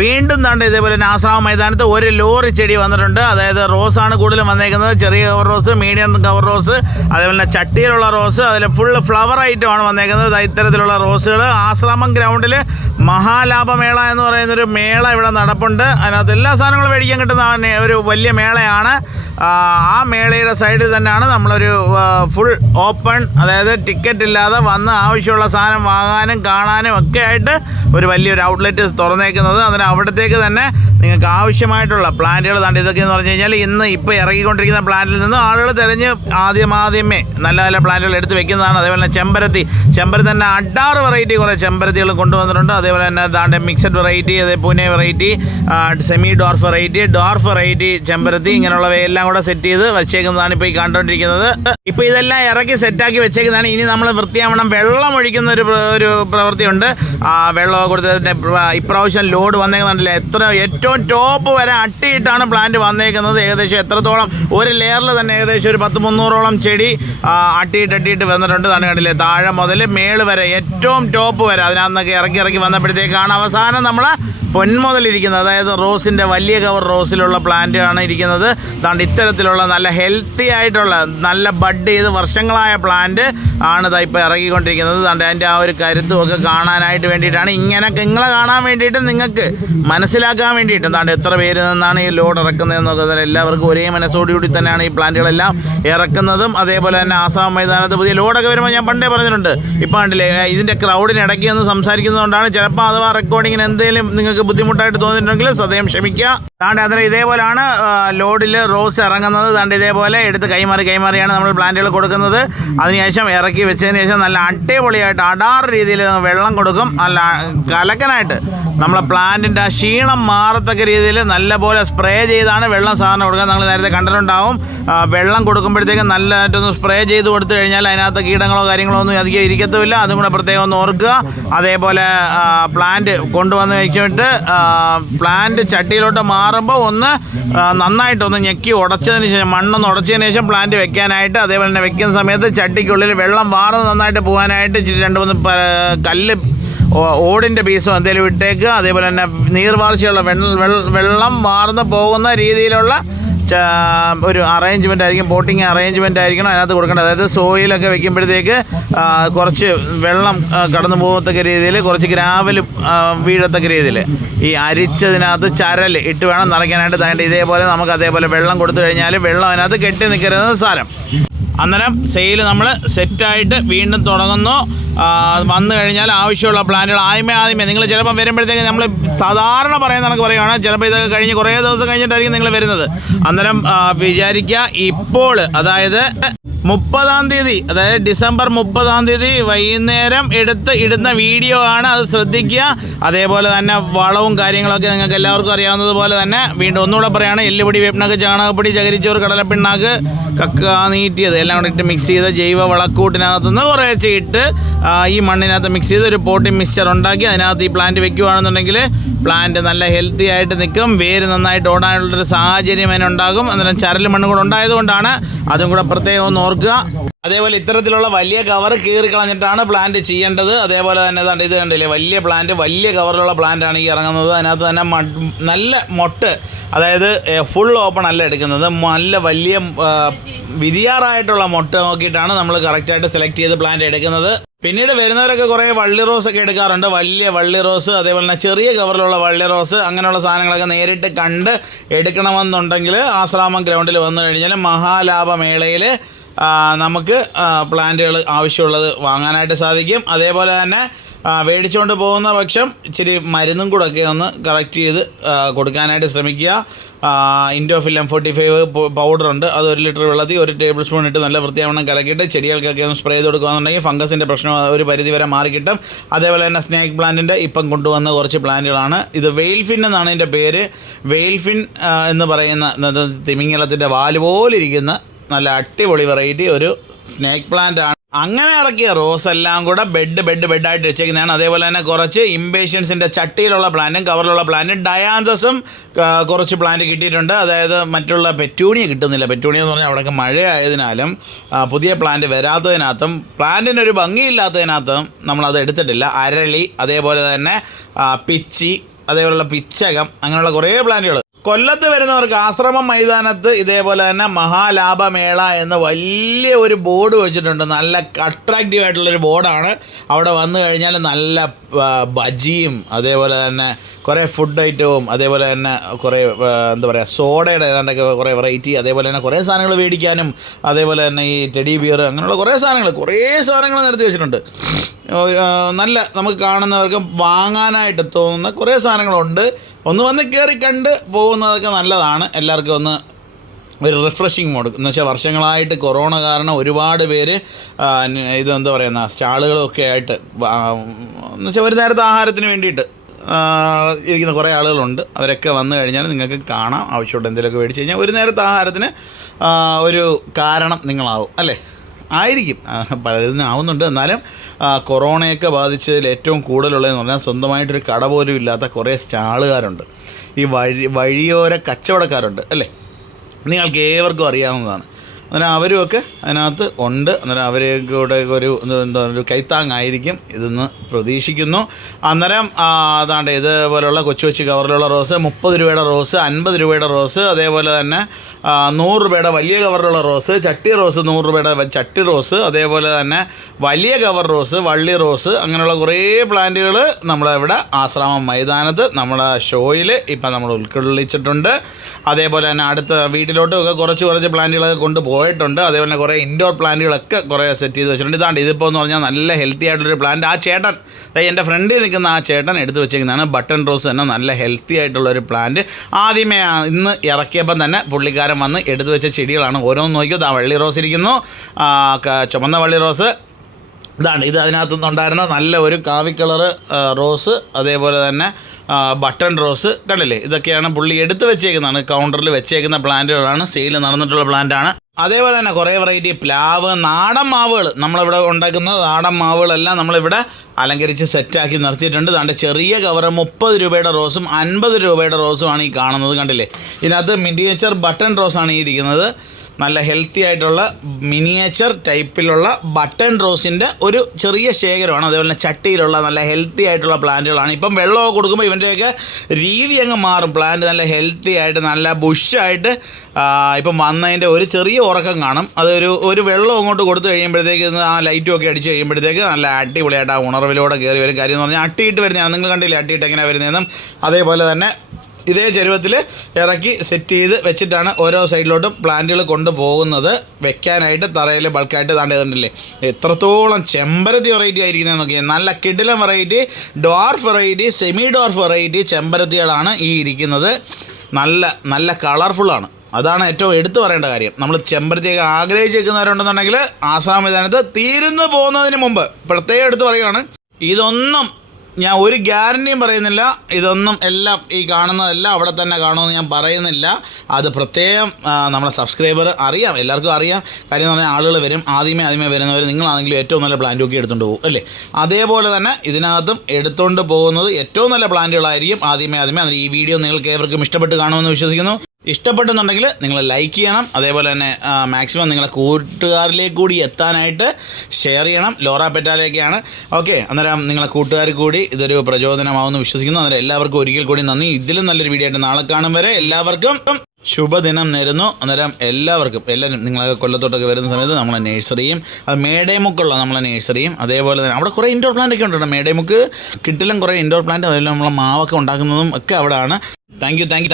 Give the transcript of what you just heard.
വീണ്ടും താണ്ട് ഇതേപോലെ തന്നെ ആശ്രാമ മൈതാനത്ത് ഒരു ലോറി ചെടി വന്നിട്ടുണ്ട്. അതായത് റോസാണ് കൂടുതലും വന്നേക്കുന്നത്. ചെറിയ cover rose, medium cover rose, അതേപോലെ തന്നെ ചട്ടിയിലുള്ള റോസ്, അതിൽ ഫുള്ള് ഫ്ലവർ ഐറ്റമാണ് വന്നേക്കുന്നത്. ഇത്തരത്തിലുള്ള റോസുകൾ ആശ്രാമം ഗ്രൗണ്ടിൽ മഹാലാഭമേള എന്ന് പറയുന്നൊരു മേള ഇവിടെ നടപ്പുണ്ട്. അതിനകത്ത് എല്ലാ സാധനങ്ങളും മേടിക്കാൻ കിട്ടുന്ന ഒരു വലിയ മേളയാണ്. ആ മേളയുടെ സൈഡിൽ തന്നെയാണ് നമ്മളൊരു ഫുൾ ഓപ്പൺ, അതായത് ടിക്കറ്റ് ഇല്ലാതെ വന്ന് ആവശ്യമുള്ള സാധനം വാങ്ങാനും കാണാനും ഒക്കെ ആയിട്ട് ഒരു വലിയൊരു ഔട്ട്ലെറ്റ് തുറന്നേക്കുന്നത്. അതിന് അവിടത്തേക്ക് തന്നെ നിങ്ങൾക്ക് ആവശ്യമായിട്ടുള്ള പ്ലാന്റുകൾ താണ്ടി ഇതൊക്കെയെന്ന് പറഞ്ഞു കഴിഞ്ഞാൽ ഇപ്പോൾ ഇറങ്ങിക്കൊണ്ടിരിക്കുന്ന പ്ലാന്റിൽ നിന്ന് ആളുകൾ തിരഞ്ഞ് ആദ്യമേ നല്ല നല്ല പ്ലാന്റുകൾ എടുത്ത് വെക്കുന്നതാണ്. അതേപോലെ തന്നെ ചെമ്പരത്തി തന്നെ അഡാറ് വെറൈറ്റി കുറേ ചെമ്പരത്തികൾ കൊണ്ടുവന്നിട്ടുണ്ട്. അതേപോലെ തന്നെ ദാണ്ട് മിക്സഡ് വെറൈറ്റി, അതേ Pune variety, semi dwarf variety ചെമ്പരത്തി, ഇങ്ങനെയുള്ളവയെല്ലാം കൂടെ സെറ്റ് ചെയ്ത് വെച്ചേക്കുന്നതാണ് ഇപ്പോൾ ഈ കണ്ടുകൊണ്ടിരിക്കുന്നത്. ഇപ്പോൾ ഇതെല്ലാം ഇറക്കി സെറ്റാക്കി വെച്ചേക്കുന്നതാണ്. ഇനി നമ്മൾ വൃത്തിയാവണം. വെള്ളം ഒഴിക്കുന്ന ഒരു പ്രവൃത്തിയുണ്ട്. വെള്ളമൊക്കെ കൊടുത്തതിൻ്റെ ഇപ്രാവശ്യം ലോഡ് വന്നേക്കുന്നുണ്ടല്ലേ, ഏറ്റവും ടോപ്പ് വരെ അട്ടിയിട്ടാണ് പ്ലാന്റ് വന്നേക്കുന്നത്. ഏകദേശം എത്രത്തോളം ഒരു ലെയറിൽ തന്നെ ഏകദേശം ഒരു 100-300ഓളം ചെടി അട്ടിയിട്ട് വന്നിട്ടുണ്ട്. തന്നെ കണ്ടില്ലേ, താഴെ മുതൽ മേള് വരെ ഏറ്റവും ടോപ്പ് വരെ അതിനകത്തൊക്കെ ഇറക്കി വന്നപ്പോഴത്തേക്കാണ് അവസാനം നമ്മൾ പൊന്മുതലിരിക്കുന്നത്. അതായത് റോസിൻ്റെ വലിയ കവർ റോസിലുള്ള പ്ലാന്റ് ആണ് ഇരിക്കുന്നത്. അതുകൊണ്ട് ഇത്തരത്തിലുള്ള നല്ല ഹെൽത്തി ആയിട്ടുള്ള നല്ല ബഡ് ചെയ്ത് വർഷങ്ങളായ പ്ലാന്റ് ആണ് ഇപ്പോൾ ഇറങ്ങിക്കൊണ്ടിരിക്കുന്നത്. അതുകൊണ്ട് അതിൻ്റെ ആ ഒരു കരുത്തുമൊക്കെ കാണാനായിട്ട് വേണ്ടിയിട്ടാണ്, നിങ്ങളെ കാണാൻ വേണ്ടിയിട്ട്, നിങ്ങൾക്ക് മനസ്സിലാക്കാൻ വേണ്ടിയിട്ട്. അതുകൊണ്ട് എത്ര പേര് നിന്നാണ് ഈ ലോഡ് ഇറക്കുന്നതെന്നൊക്കെ എല്ലാവർക്കും ഒരേ മനസ്സോടുകൂടി തന്നെയാണ് ഈ പ്ലാന്റുകളെല്ലാം ഇറക്കുന്നതും. അതേപോലെ തന്നെ ആശ്രാമ മൈതാനത്ത് പുതിയ ലോഡൊക്കെ വരുമ്പോൾ ഞാൻ പണ്ടേ പറഞ്ഞിട്ടുണ്ട്. ഇപ്പോൾ കണ്ടില്ലേ, ഇതിൻ്റെ ക്രൗഡിനിടയ്ക്ക് നിന്ന് സംസാരിക്കുന്നതുകൊണ്ടാണ് ചിലപ്പോൾ അഥവാ റെക്കോർഡിങ്ങിന് എന്തെങ്കിലും നിങ്ങൾക്ക് ബുദ്ധിമുട്ടായിട്ട് തോന്നിയിട്ടുണ്ടെങ്കിൽ സദയം ക്ഷമിക്കുക. താണ്ട് അതിന് ഇതേപോലെയാണ് ലോഡിൽ റോസ് ഇറങ്ങുന്നത്. താണ്ട് ഇതേപോലെ എടുത്ത് കൈമാറിയാണ് നമ്മൾ പ്ലാന്റുകൾ കൊടുക്കുന്നത്. അതിനുശേഷം ഇറക്കി വെച്ചതിന് ശേഷം നല്ല അടിപൊളിയായിട്ട് അടാറ് രീതിയിൽ വെള്ളം കൊടുക്കും. നല്ല കലക്കനായിട്ട് നമ്മളെ പ്ലാന്റിൻ്റെ ആ ക്ഷീണം മാറത്തക്ക രീതിയിൽ നല്ലപോലെ സ്പ്രേ ചെയ്താണ് വെള്ളം സാധാരണ കൊടുക്കുക. നിങ്ങൾ നേരത്തെ കണ്ടിട്ടുണ്ടാവും. വെള്ളം കൊടുക്കുമ്പോഴത്തേക്കും നല്ലതായിട്ടൊന്ന് സ്പ്രേ ചെയ്ത് കൊടുത്തു കഴിഞ്ഞാൽ അതിനകത്ത് കീടങ്ങളോ കാര്യങ്ങളോ ഒന്നും അധികം ഇരിക്കത്തുമില്ല. അതും കൂടെ പ്രത്യേകം ഒന്ന് ഓർക്കുക. അതേപോലെ പ്ലാന്റ് കൊണ്ടുവന്ന് വെച്ചിട്ട് പ്ലാന്റ് ചട്ടിയിലോട്ട് മാറുമ്പോൾ ഒന്ന് നന്നായിട്ടൊന്ന് ഞെക്കി ഉടച്ചതിന് ശേഷം, മണ്ണൊന്ന് ഉടച്ചതിന് ശേഷം പ്ലാന്റ് വെക്കാനായിട്ട്. അതേപോലെ തന്നെ വെക്കുന്ന സമയത്ത് ചട്ടിക്കുള്ളിൽ വെള്ളം വാർന്ന് നന്നായിട്ട് പോകാനായിട്ട് 2-3 കല്ല് ഓടിൻ്റെ പീസോ എന്തെങ്കിലും ഇട്ടേക്കുക. അതേപോലെ തന്നെ നീർവാർച്ചയുള്ള വെള്ളം വാർന്ന് പോകുന്ന രീതിയിലുള്ള ഒരു അറേഞ്ച്മെൻ്റ് ആയിരിക്കും, പോട്ടിങ് അറേഞ്ച്മെൻ്റ് ആയിരിക്കണം അതിനകത്ത് കൊടുക്കേണ്ടത്. അതായത് സോയിലൊക്കെ വെക്കുമ്പോഴത്തേക്ക് കുറച്ച് വെള്ളം കടന്നു പോകത്തക്ക രീതിയിൽ, കുറച്ച് ഗ്രാവൽ വീഴത്തക്ക രീതിയിൽ ഈ അരിച്ചതിനകത്ത് ചരൽ ഇട്ട് വേണം നിറയ്ക്കാനായിട്ട്. താണ്ട് ഇതേപോലെ നമുക്ക് അതേപോലെ വെള്ളം കൊടുത്തു കഴിഞ്ഞാൽ വെള്ളം അതിനകത്ത് കെട്ടി നിൽക്കരുതെന്ന് സാരം. അന്നേരം സെയിൽ നമ്മൾ സെറ്റായിട്ട് വീണ്ടും തുടങ്ങുന്നു. വന്നു കഴിഞ്ഞാൽ ആവശ്യമുള്ള പ്ലാന്റുകൾ ആദ്യമേ നിങ്ങൾ ചിലപ്പം വരുമ്പോഴത്തേക്ക് നമ്മൾ സാധാരണ പറയുന്ന കണക്ക് പറയുകയാണ്. ചിലപ്പോൾ ഇതൊക്കെ കഴിഞ്ഞ് കുറേ ദിവസം കഴിഞ്ഞിട്ടായിരിക്കും നിങ്ങൾ വരുന്നത്. അന്നേരം വിചാരിക്കുക, ഇപ്പോൾ അതായത് 30-ാം തീയതി, അതായത് ഡിസംബർ 30-ാം തീയതി വൈകുന്നേരം ഇടുന്ന വീഡിയോ ആണ്. അത് ശ്രദ്ധിക്കുക. അതേപോലെ തന്നെ വളവും കാര്യങ്ങളൊക്കെ നിങ്ങൾക്ക് എല്ലാവർക്കും അറിയാവുന്നതുപോലെ തന്നെ വീണ്ടും ഒന്നുകൂടെ പറയുകയാണ്. എല്ലുപൊടി, വേപ്പിണ്ണാക്ക്, ചാണകപ്പൊടി, ചകിരിച്ചോറ്, കടലപ്പിണ്ണാക്ക്, കക്ക നീറ്റിയത് എല്ലാം കൂടെ ഇട്ട് മിക്സ് ചെയ്ത് ജൈവ വളക്കൂട്ടിനകത്തുനിന്ന് കുറേശ്ശെ ഇട്ട് ഈ മണ്ണിനകത്ത് മിക്സ് ചെയ്ത് ഒരു പോട്ടിംഗ് മിക്സ്ചർ ഉണ്ടാക്കി അതിനകത്ത് ഈ പ്ലാന്റ് വെക്കുകയാണെന്നുണ്ടെങ്കിൽ പ്ലാന്റ് നല്ല ഹെൽത്തി ആയിട്ട് നിൽക്കും. വേര് നന്നായിട്ട് ഓടാനുള്ളൊരു സാഹചര്യം അതിനുണ്ടാകും. അന്നേരം ചരൽ മണ്ണ് കൂടെ ഉണ്ടായതുകൊണ്ടാണ്. അതും കൂടെ പ്രത്യേകം ഒന്ന് ഓർക്കുക. അതേപോലെ ഇത്തരത്തിലുള്ള വലിയ കവർ കീറി കളഞ്ഞിട്ടാണ് പ്ലാന്റ് ചെയ്യേണ്ടത്. അതേപോലെ തന്നെ ഇത് കണ്ടില്ലേ, വലിയ പ്ലാന്റ്, വലിയ കവറിലുള്ള പ്ലാന്റാണ് ഈ ഇറങ്ങുന്നത്. അതിനകത്ത് തന്നെ നല്ല മൊട്ട്, അതായത് ഫുൾ ഓപ്പൺ അല്ല എടുക്കുന്നത്, നല്ല വലിയ വിരിയാറായിട്ടുള്ള മൊട്ട് നോക്കിയിട്ടാണ് നമ്മൾ കറക്റ്റായിട്ട് സെലക്ട് ചെയ്ത് പ്ലാന്റ് എടുക്കുന്നത്. പിന്നീട് വരുന്നവരൊക്കെ കുറേ വള്ളി റോസൊക്കെ എടുക്കാറുണ്ട്. വലിയ വള്ളി റോസ്, അതേപോലെ തന്നെ ചെറിയ കവറിലുള്ള വള്ളി റോസ്, അങ്ങനെയുള്ള സാധനങ്ങളൊക്കെ നേരിട്ട് കണ്ട് എടുക്കണമെന്നുണ്ടെങ്കിൽ ആശ്രാമം ഗ്രൗണ്ടിൽ വന്നു കഴിഞ്ഞാൽ മഹാലാഭമേളയിൽ നമുക്ക് പ്ലാന്റുകൾ ആവശ്യമുള്ളത് വാങ്ങാനായിട്ട് സാധിക്കും. അതേപോലെ തന്നെ മേടിച്ചുകൊണ്ട് പോകുന്ന പക്ഷം ഇച്ചിരി മരുന്നും കൂടെയൊക്കെ ഒന്ന് കറക്റ്റ് ചെയ്ത് കൊടുക്കാനായിട്ട് ശ്രമിക്കുക. ഇൻഡോഫിൽ M45 പൗഡറുണ്ട്. അത് 1 ലിറ്റർ വെള്ളത്തിൽ 1 ടേബിൾ സ്പൂൺ ഇട്ട് നല്ല വൃത്തിയാവണ്ണം കലക്കിയിട്ട് ചെടികൾക്കൊക്കെ ഒന്ന് സ്പ്രേ ചെയ്ത് കൊടുക്കുകയാണെന്നുണ്ടെങ്കിൽ ഫംഗസിൻ്റെ പ്രശ്നം ഒരു പരിധി വരെ മാറിക്കിട്ടും. അതേപോലെ തന്നെ സ്നേക്ക് പ്ലാന്റിൻ്റെ ഇപ്പം കൊണ്ടുവന്ന കുറച്ച് പ്ലാന്റുകളാണ്. ഇത് വെയിൽഫിൻ എന്നാണ് ഇതിൻ്റെ പേര്. വെയിൽഫിൻ എന്ന് പറയുന്ന തിമിംഗലത്തിൻ്റെ വാല് പോലിരിക്കുന്ന നല്ല അടിപൊളി വെറൈറ്റി ഒരു സ്നേക്ക് പ്ലാന്റ് ആണ്. അങ്ങനെ ഇറക്കിയ റോസ് എല്ലാം കൂടെ ബെഡായിട്ട് വെച്ചേക്കുന്നതാണ്. അതേപോലെ തന്നെ കുറച്ച് ഇംപേഷ്യൻസിൻ്റെ ചട്ടിയിലുള്ള പ്ലാന്റും കവറിലുള്ള പ്ലാന്റും ഡയാന്തസും കുറച്ച് പ്ലാന്റ് കിട്ടിയിട്ടുണ്ട്. അതായത് മറ്റുള്ള പെറ്റൂണിയ കിട്ടുന്നില്ല. പെറ്റൂണിയ എന്ന് പറഞ്ഞാൽ അവിടെയൊക്കെ മഴയായതിനാലും പുതിയ പ്ലാന്റ് വരാത്തതിനകത്തും പ്ലാന്റിനൊരു ഭംഗിയില്ലാത്തതിനകത്തും നമ്മളത് എടുത്തിട്ടില്ല. അരളി, അതേപോലെ തന്നെ പിച്ചി, അതേപോലെയുള്ള പിച്ചകം, അങ്ങനെയുള്ള കുറേ പ്ലാന്റുകൾ. കൊല്ലത്ത് വരുന്നവർക്ക് ആശ്രമം മൈതാനത്ത് ഇതേപോലെ തന്നെ മഹാലാഭമേള എന്ന് വലിയ ഒരു ബോർഡ് വെച്ചിട്ടുണ്ട്. നല്ല അട്രാക്റ്റീവ് ആയിട്ടുള്ളൊരു ബോർഡാണ്. അവിടെ വന്നു കഴിഞ്ഞാൽ നല്ല ബജിയും അതേപോലെ തന്നെ കുറേ ഫുഡ് ഐറ്റവും അതേപോലെ തന്നെ കുറേ എന്താ പറയുക സോഡയുടെ ഏതാണ്ടൊക്കെ കുറേ വെറൈറ്റി, അതേപോലെ തന്നെ കുറേ സാധനങ്ങൾ മേടിക്കാനും അതേപോലെ തന്നെ ഈ ടെഡി ബിയർ അങ്ങനെയുള്ള കുറേ സാധനങ്ങൾ നിരത്തി വെച്ചിട്ടുണ്ട്. നല്ല നമുക്ക് കാണുന്നവർക്ക് വാങ്ങാനായിട്ട് തോന്നുന്ന കുറേ സാധനങ്ങളുണ്ട്. ഒന്ന് വന്ന് കയറി കണ്ട് പോകുന്നതൊക്കെ നല്ലതാണ്. എല്ലാവർക്കും ഒന്ന് ഒരു റിഫ്രഷിങ് മോഡ് എന്ന് വെച്ചാൽ വർഷങ്ങളായിട്ട് കൊറോണ കാരണം ഒരുപാട് പേര് ഇതെന്താ പറയുന്ന സ്റ്റാളുകളൊക്കെ ആയിട്ട് എന്ന് വെച്ചാൽ ഒരു നേരത്തെ ആഹാരത്തിന് വേണ്ടിയിട്ട് ഇരിക്കുന്ന കുറേ ആളുകളുണ്ട്. അവരൊക്കെ വന്നു കഴിഞ്ഞാൽ നിങ്ങൾക്ക് കാണാം. ആവശ്യമുണ്ട് എന്തെങ്കിലുമൊക്കെ മേടിച്ച് കഴിഞ്ഞാൽ ഒരു നേരത്തെ ആഹാരത്തിന് ഒരു കാരണം നിങ്ങളാവും അല്ലേ? ആയിരിക്കും, പലതിനും ആവുന്നുണ്ട്. എന്നാലും കൊറോണയൊക്കെ ബാധിച്ചതിൽ ഏറ്റവും കൂടുതലുള്ളതെന്ന് പറഞ്ഞാൽ സ്വന്തമായിട്ടൊരു കട പോലും ഇല്ലാത്ത കുറേ സ്റ്റാളുകാരുണ്ട്, ഈ വഴിയോര കച്ചവടക്കാരുണ്ട് അല്ലേ? നിങ്ങൾക്ക് ഏവർക്കും അറിയാവുന്നതാണ്. അന്നേരം അവരുമൊക്കെ അതിനകത്ത് ഉണ്ട്. അന്നേരം അവരെക്കൂടെ ഒരു കൈത്താങ്ങായിരിക്കും ഇതെന്ന് പ്രതീക്ഷിക്കുന്നു. അന്നേരം അതാണ്ട് ഇതുപോലെയുള്ള കൊച്ചു കവറിലുള്ള റോസ് 30 രൂപയുടെ റോസ്, 50 രൂപയുടെ റോസ്, അതേപോലെ തന്നെ 100 രൂപയുടെ വലിയ കവറിലുള്ള റോസ്, ചട്ടി റോസ് 100 രൂപയുടെ ചട്ടി റോസ്, അതേപോലെ തന്നെ വലിയ കവർ റോസ്, വള്ളി റോസ്, അങ്ങനെയുള്ള കുറേ പ്ലാന്റുകൾ നമ്മളിവിടെ ആശ്രാമം മൈതാനത്ത് നമ്മളെ ഷോയിൽ ഇപ്പം നമ്മൾ ഉൾക്കൊള്ളിച്ചിട്ടുണ്ട്. അതേപോലെ തന്നെ അടുത്ത വീട്ടിലോട്ടുമൊക്കെ കുറച്ച് പ്ലാന്റുകളൊക്കെ കൊണ്ടുപോയിട്ടുണ്ട്. അതേപോലെ തന്നെ കുറേ ഇൻഡോർ പ്ലാന്റുകളൊക്കെ കുറേ സെറ്റ് ചെയ്ത് വെച്ചിട്ടുണ്ട്. ഇതാണ്ട് ഇതിപ്പോൾ എന്ന് പറഞ്ഞാൽ നല്ല ഹെൽത്തി ആയിട്ടുള്ളൊരു പ്ലാന്റ്. ആ ചേട്ടൻ എൻ്റെ ഫ്രണ്ടിൽ നിൽക്കുന്ന ആ ചേട്ടൻ എടുത്ത് വെച്ചേക്കുന്നതാണ് ബട്ടൺ റോസ് തന്നെ. നല്ല ഹെൽത്തി ആയിട്ടുള്ളൊരു പ്ലാന്റ്. ആദ്യമേ ഇന്ന് ഇറക്കിയപ്പം തന്നെ പുള്ളിക്കാരൻ വന്ന് എടുത്ത് വെച്ച ചെടികളാണ്. ഓരോന്ന് നോക്കിയോ, ആ വള്ളി റോസ് ഇരിക്കുന്നു, ചുമന്ന വള്ളി റോസ്. ഇതാണ് ഇത് അതിനകത്തുനിന്നുണ്ടായിരുന്ന നല്ല ഒരു കാവി കളറ് റോസ്, അതേപോലെ തന്നെ ബട്ടൺ റോസ് കണ്ടില്ലേ? ഇതൊക്കെയാണ് പുള്ളി എടുത്ത് വെച്ചേക്കുന്നതാണ്. കൗണ്ടറിൽ വെച്ചേക്കുന്ന പ്ലാന്റുകളാണ്, സെയിൽ നടന്നിട്ടുള്ള പ്ലാന്റാണ്. അതേപോലെ തന്നെ കുറേ വെറൈറ്റി പ്ലാവ്, നാടൻ മാവുകൾ, നമ്മളിവിടെ ഉണ്ടാക്കുന്ന നാടൻ മാവുകളെല്ലാം നമ്മളിവിടെ അലങ്കരിച്ച് സെറ്റാക്കി നിർത്തിയിട്ടുണ്ട്. അതുകൊണ്ട് ചെറിയ കവറ് 30 രൂപയുടെ റോസും 50 രൂപയുടെ റോസുമാണ് ഈ കാണുന്നത്. കണ്ടില്ലേ? ഇതിനകത്ത് മിനിയേച്ചർ ബട്ടൺ റോസാണ് ഈ ഇരിക്കുന്നത്. നല്ല ഹെൽത്തി ആയിട്ടുള്ള മിനിയേച്ചർ ടൈപ്പിലുള്ള ബട്ടൺ റോസിൻ്റെ ഒരു ചെറിയ ശേഖരമാണ്. അതേപോലെ തന്നെ ചട്ടിയിലുള്ള നല്ല ഹെൽത്തി ആയിട്ടുള്ള പ്ലാന്റുകളാണ്. ഇപ്പം വെള്ളമൊക്കെ കൊടുക്കുമ്പോൾ ഇവൻ്റെയൊക്കെ രീതി അങ്ങ് മാറും. പ്ലാന്റ് നല്ല ഹെൽത്തി ആയിട്ട് നല്ല ബുഷായിട്ട് ഇപ്പം വന്നതിൻ്റെ ഒരു ചെറിയ ഉറക്കം കാണും. ഒരു വെള്ളം അങ്ങോട്ട് കൊടുത്തു കഴിയുമ്പോഴത്തേക്ക് ആ ലൈറ്റും ഒക്കെ അടിച്ച് കഴിയുമ്പോഴത്തേക്ക് നല്ല അടിപൊളിയായിട്ട് ആ ഉണർവിലൂടെ കയറി വരും. കാര്യം എന്ന് പറഞ്ഞാൽ അട്ടിയിട്ട് വരുന്നതാണ്. നിങ്ങൾ കണ്ടില്ലേ അട്ടിയിട്ട് എങ്ങനെയാണ് വരുന്നതെന്നും? അതേപോലെ തന്നെ ഇതേ ചരുവത്തിൽ ഇറക്കി സെറ്റ് ചെയ്ത് വെച്ചിട്ടാണ് ഓരോ സൈഡിലോട്ടും പ്ലാന്റുകൾ കൊണ്ടുപോകുന്നത് വെക്കാനായിട്ട്. തറയിൽ ബൾക്കായിട്ട് കണ്ടില്ലേ എത്രത്തോളം ചെമ്പരത്തി വെറൈറ്റി ആയിരിക്കുന്നതെന്ന് നോക്കിയാൽ. നല്ല കിടിലൻ variety, dwarf variety, semi dwarf variety ചെമ്പരത്തികളാണ് ഈ ഇരിക്കുന്നത്. നല്ല കളർഫുള്ളാണ്. അതാണ് ഏറ്റവും എടുത്തു പറയേണ്ട കാര്യം. നമ്മൾ ചെമ്പരത്തിയൊക്കെ ആഗ്രഹിച്ചേക്കുന്നവരുണ്ടെന്നുണ്ടെങ്കിൽ ആസാം മൈതാനത്ത് തീരുന്നു പോകുന്നതിന് മുമ്പ് പ്രത്യേകം എടുത്ത് പറയുകയാണ്, ഇതൊന്നും ഞാൻ ഒരു ഗ്യാരണ്ടിയും പറയുന്നില്ല. ഇതൊന്നും എല്ലാം ഈ കാണുന്നതെല്ലാം അവിടെ തന്നെ കാണുമെന്ന് ഞാൻ പറയുന്നില്ല. അത് പ്രത്യേകം നമ്മളെ സബ്സ്ക്രൈബർ അറിയാം, എല്ലാവർക്കും അറിയാം. കാര്യം എന്ന് പറഞ്ഞാൽ ആളുകൾ വരും, ആദ്യമേ വരുന്നവർ നിങ്ങളാണെങ്കിലും ഏറ്റവും നല്ല പ്ലാന്റൊക്കെ എടുത്തുകൊണ്ട് പോകും അല്ലേ? അതേപോലെ തന്നെ ഇതിനകത്തും എടുത്തുകൊണ്ട് പോകുന്നത് ഏറ്റവും നല്ല പ്ലാന്റുകളായിരിക്കും ആദ്യമേ. അതിന് ഈ വീഡിയോ നിങ്ങൾക്ക് ഏവർക്കും ഇഷ്ടപ്പെട്ട് കാണുമെന്ന് വിശ്വസിക്കുന്നു. ഇഷ്ടപ്പെട്ടെന്നുണ്ടെങ്കിൽ നിങ്ങൾ ലൈക്ക് ചെയ്യണം. അതേപോലെ തന്നെ മാക്സിമം നിങ്ങളെ കൂട്ടുകാരിലേക്ക് കൂടി എത്താനായിട്ട് ഷെയർ ചെയ്യണം. ലോറ പെറ്റാലേക്കാണ്. ഓക്കെ, അന്നേരം നിങ്ങളെ കൂട്ടുകാർ കൂടി ഇതൊരു പ്രചോദനമാവുമെന്ന് വിശ്വസിക്കുന്നു. അന്നേരം എല്ലാവർക്കും ഒരിക്കൽ കൂടി നന്ദി. ഇതിലും നല്ലൊരു വീഡിയോ ആയിട്ട് നാളെ കാണും വരെ എല്ലാവർക്കും ശുഭദിനം നേരുന്നു. അന്നേരം എല്ലാവരും നിങ്ങളൊക്കെ കൊല്ലത്തോട്ടൊക്കെ വരുന്ന സമയത്ത് നമ്മളെ നേഴ്സറിയും അത് മേടേമുക്കുള്ള നമ്മളെ നേഴ്സറിയും അതേപോലെ തന്നെ അവിടെ കുറേ ഇൻഡോർ പ്ലാന്റ് ഒക്കെ ഉണ്ട്. മേടേമുക്ക് കിട്ടിലും കുറേ ഇൻഡോർ പ്ലാന്റ്, അതുപോലെ നമ്മളെ മാവൊക്കെ ഉണ്ടാക്കുന്നതും ഒക്കെ അവിടെയാണ്. Thank you.